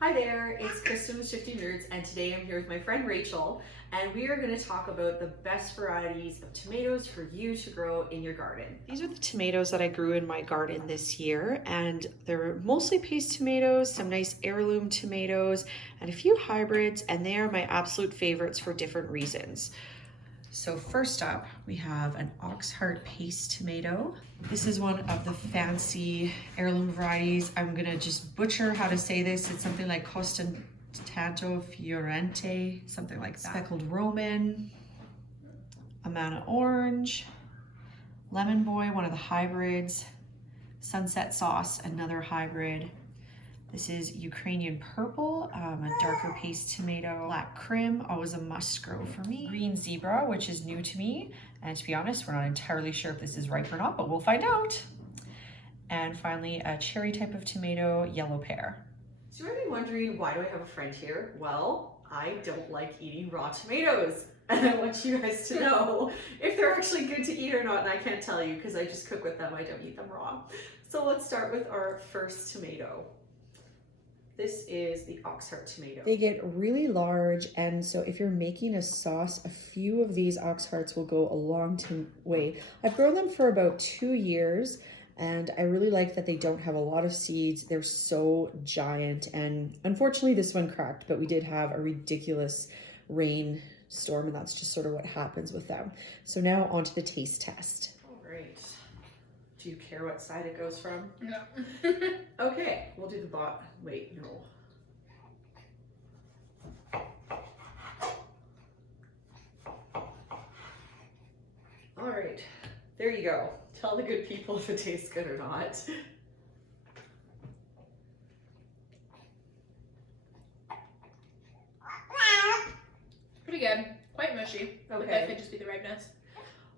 Hi there, it's Kristen with Shifty Nerds, and today I'm here with my friend Rachel, and we are going to talk about the best varieties of tomatoes for you to grow in your garden. These are the tomatoes that I grew in my garden this year, and they're mostly paste tomatoes, some nice heirloom tomatoes, and a few hybrids, and they are my absolute favorites for different reasons. So first up, we have an Oxheart paste tomato. This is one of the fancy heirloom varieties. I'm gonna just butcher how to say this. It's something like Costantanto Fiorente, something like that. Speckled Roman, Amana Orange, Lemon Boy, one of the hybrids, Sunset Sauce, another hybrid. This is Ukrainian purple, a darker paste tomato. Black Crim, always a must grow for me. Green Zebra, which is new to me. And to be honest, we're not entirely sure if this is ripe or not, but we'll find out. And finally, a cherry type of tomato, Yellow Pear. So you might be wondering, why do I have a friend here? Well, I don't like eating raw tomatoes. And I want you guys to know if they're actually good to eat or not. And I can't tell you because I just cook with them. I don't eat them raw. So let's start with our first tomato. This is the Oxheart tomato. They get really large, and so if you're making a sauce, a few of these Oxhearts will go a long way. I've grown them for about 2 years, and I really like that they don't have a lot of seeds. They're so giant, and unfortunately this one cracked, but we did have a ridiculous rainstorm, and that's just sort of what happens with them. So now on to the taste test. All right. Do you care what side it goes from? No. Okay, we'll do the bot. Wait, no. All right, there you go. Tell the good people if it tastes good or not. Pretty good. Quite mushy. But Okay. that could just be the ripeness.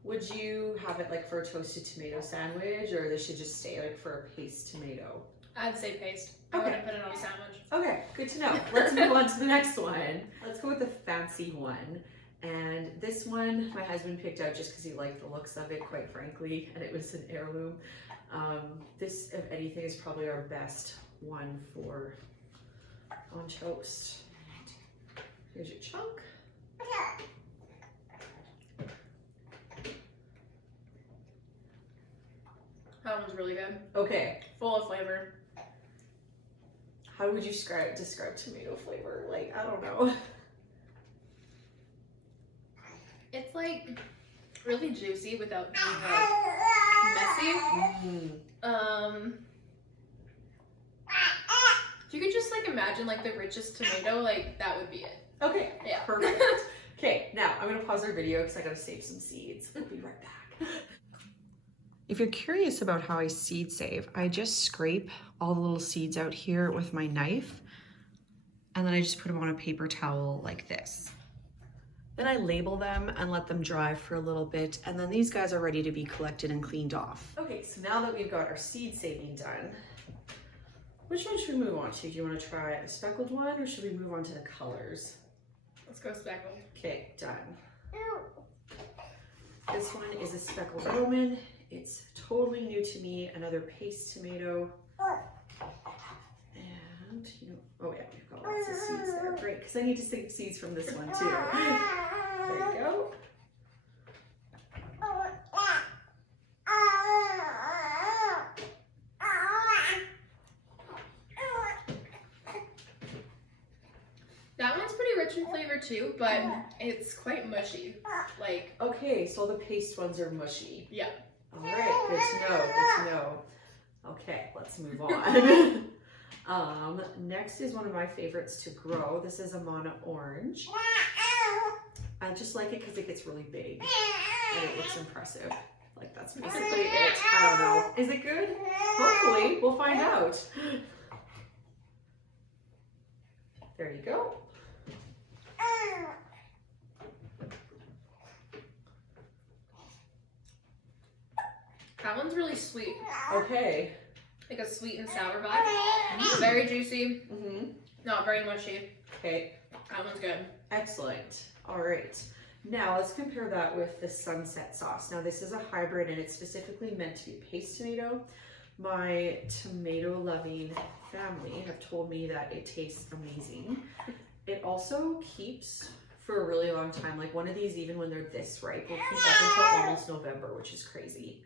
Would you have it like for a toasted tomato sandwich, or this should just stay like for a paste tomato? I'd say paste. I Okay. wouldn't put it on a sandwich. Okay, good to know. Let's move on to the next one. Let's go with the fancy one. And this one, my husband picked out just because he liked the looks of it, quite frankly, and it was an heirloom. This, if anything, is probably our best one for on toast. Here's your chunk. That one's really good. Okay, Full of flavor. how would you describe tomato flavor? Like, I don't know. It's like really juicy without being like messy. If you could just like imagine like the richest tomato, like that would be it. Okay, Yeah. perfect. Okay, now I'm gonna pause our video because I gotta save some seeds. We'll be right back. If you're curious about how I seed save, I just scrape all the little seeds out here with my knife, and then I just put them on a paper towel like this. Then I label them and let them dry for a little bit, and then these guys are ready to be collected and cleaned off. Okay, so now that we've got our seed saving done, which one should we move on to? Do you want to try a speckled one, or should we move on to the colors? Let's go speckled. Okay, done. This one is a speckled Roman. It's totally new to me, another paste tomato. And, you know, oh yeah, we've got lots of seeds there. Great, because I need to save seeds from this one too. There you go. That one's pretty rich in flavor too, but it's quite mushy. Like, Okay, so the paste ones are mushy. yeah. All right, good to know, good to know. Okay, let's move on. Next is one of my favorites to grow. This is Amana Orange. I just like it because it gets really big and it looks impressive. Like, that's basically it. I don't know. Is it good? Hopefully, we'll find out. There you go. That one's really sweet. Okay. Like a sweet and sour vibe. Very juicy. Not very mushy. Okay. That one's good. Excellent. All right. Now let's compare that with the Sunset sauce. Now this is a hybrid and it's specifically meant to be paste tomato, My tomato loving family have told me that it tastes amazing. It also keeps for a really long time. Like one of these, even when they're this ripe, will keep up until almost November, which is crazy.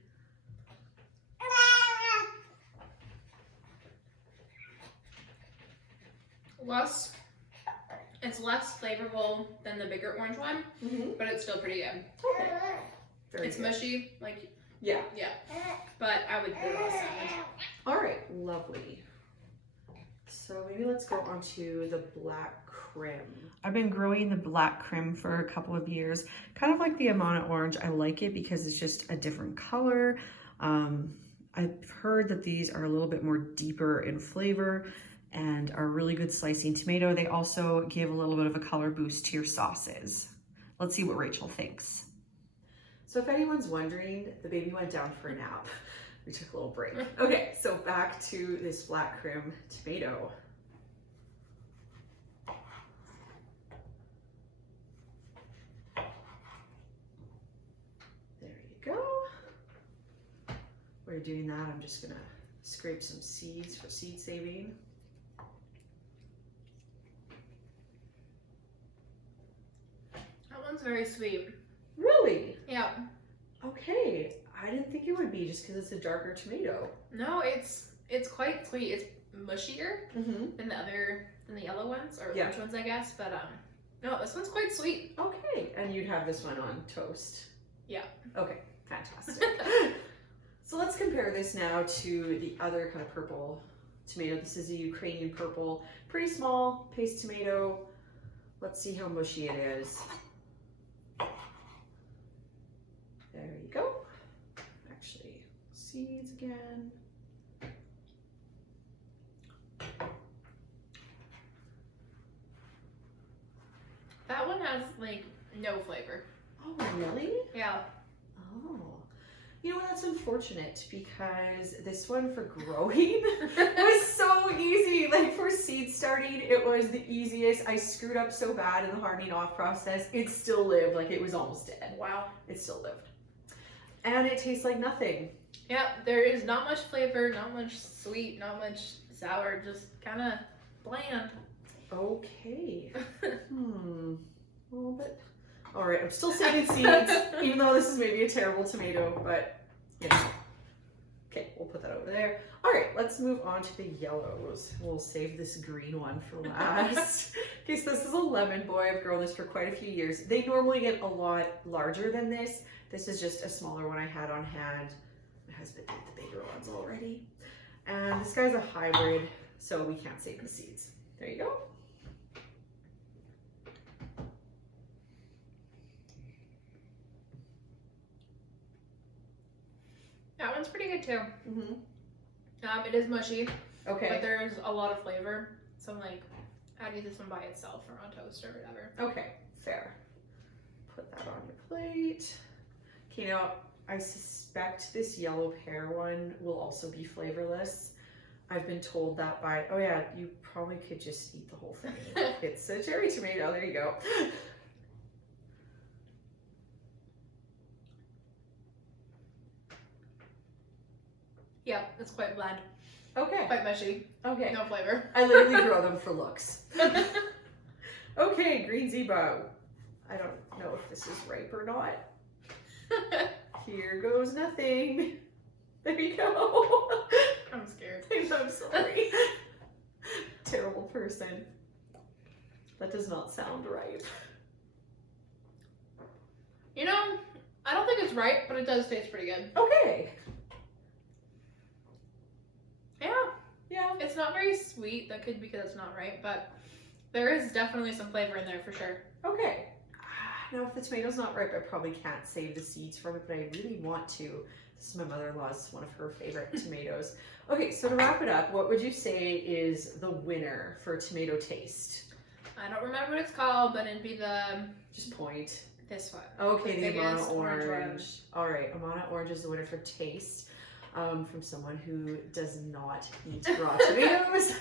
It's less flavorful than the bigger orange one, but it's still pretty good. Okay. It's mushy, like yeah, but I would put it on a sandwich. All right, lovely. So maybe let's go on to the black Crim. I've been growing the black Crim for a couple of years, kind of like the Amana orange. I like it because it's just a different color. I've heard that these are a little bit more deeper in flavor and are really good slicing tomato. They also give a little bit of a color boost to your sauces. Let's see what Rachel thinks. So if anyone's wondering, the baby went down for a nap. We took a little break. Okay, so back to this black Crim tomato. There you go. While you're doing that, I'm just gonna scrape some seeds for seed saving. That one's very sweet. Really? Yeah. Okay, I didn't think it would be just because it's a darker tomato. No, it's quite sweet. It's mushier than the yellow ones or orange ones, I guess. But no, this one's quite sweet. Okay, and you'd have this one on toast. Yeah. Okay, fantastic. So let's compare this now to the other kind of purple tomato. This is a Ukrainian purple, pretty small paste tomato. Let's see how mushy it is. There you go. Actually, seeds again. That one has like no flavor. Oh, really? Yeah. Oh. You know what, that's unfortunate because this one for growing was so easy. Like for seed starting, it was the easiest. I screwed up so bad in the hardening off process. It still lived, like it was almost dead. Wow. It still lived. And it tastes like nothing. Yeah, there is not much flavor, not much sweet, not much sour, just kind of bland. Okay. A little bit. All right, I'm still saving seeds, even though this is maybe a terrible tomato, but you know. Okay, we'll put that over there. All right, let's move on to the yellows. We'll save this green one for last. Okay, so this is a lemon boy. I've grown this for quite a few years. They normally get a lot larger than this. This is just a smaller one I had on hand. My husband did the bigger ones already. And this guy's a hybrid, so we can't save the seeds. There you go. That one's pretty good too. It is mushy, Okay. but there's a lot of flavor. So like, I'd eat this one by itself or on toast or whatever. Okay, fair. Put that on your plate. Okay, now I suspect this yellow pear one will also be flavorless. I've been told that by, oh yeah, you probably could just eat the whole thing. It's a cherry tomato, there you go. Yeah, it's quite bland. Okay. Quite mushy. Okay. No flavor. I literally grow them for looks. Okay, green Zebo. I don't know if this is ripe or not. Here goes nothing. There you go. I'm scared. I'm sorry. Terrible person. That does not sound right. You know, I don't think it's ripe, but it does taste pretty good. Okay. Yeah. It's not very sweet. That could be because it's not ripe, but there is definitely some flavor in there for sure. Okay. Now, if the tomato's not ripe, I probably can't save the seeds from it, but I really want to. This is my mother-in-law's, one of her favorite tomatoes. Okay, so to wrap it up, what would you say is the winner for tomato taste? I don't remember what it's called, but it'd be Just point. this one. Okay, the Amana biggest orange orange. one. All right, Amana orange is the winner for taste. From someone who does not eat raw tomatoes.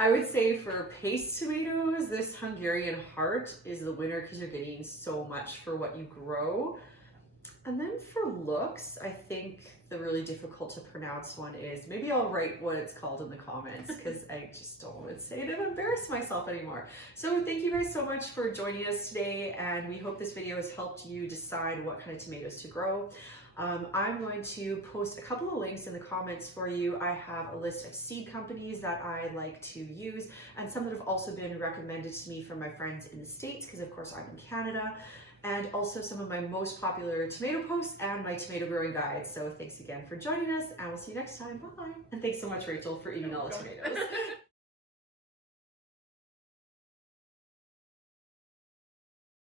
I would say for paste tomatoes, this Hungarian heart is the winner because you're getting so much for what you grow. And then for looks, I think the really difficult to pronounce one is, maybe I'll write what it's called in the comments because I just don't want to say it and embarrass myself anymore. So thank you guys so much for joining us today, and we hope this video has helped you decide what kind of tomatoes to grow. I'm going to post a couple of links in the comments for you. I have a list of seed companies that I like to use, and some that have also been recommended to me from my friends in the States, because of course I'm in Canada, and also some of my most popular tomato posts and my tomato growing guide. So thanks again for joining us, and we'll see you next time. Bye. And thanks so much, Rachel, for eating all the tomatoes.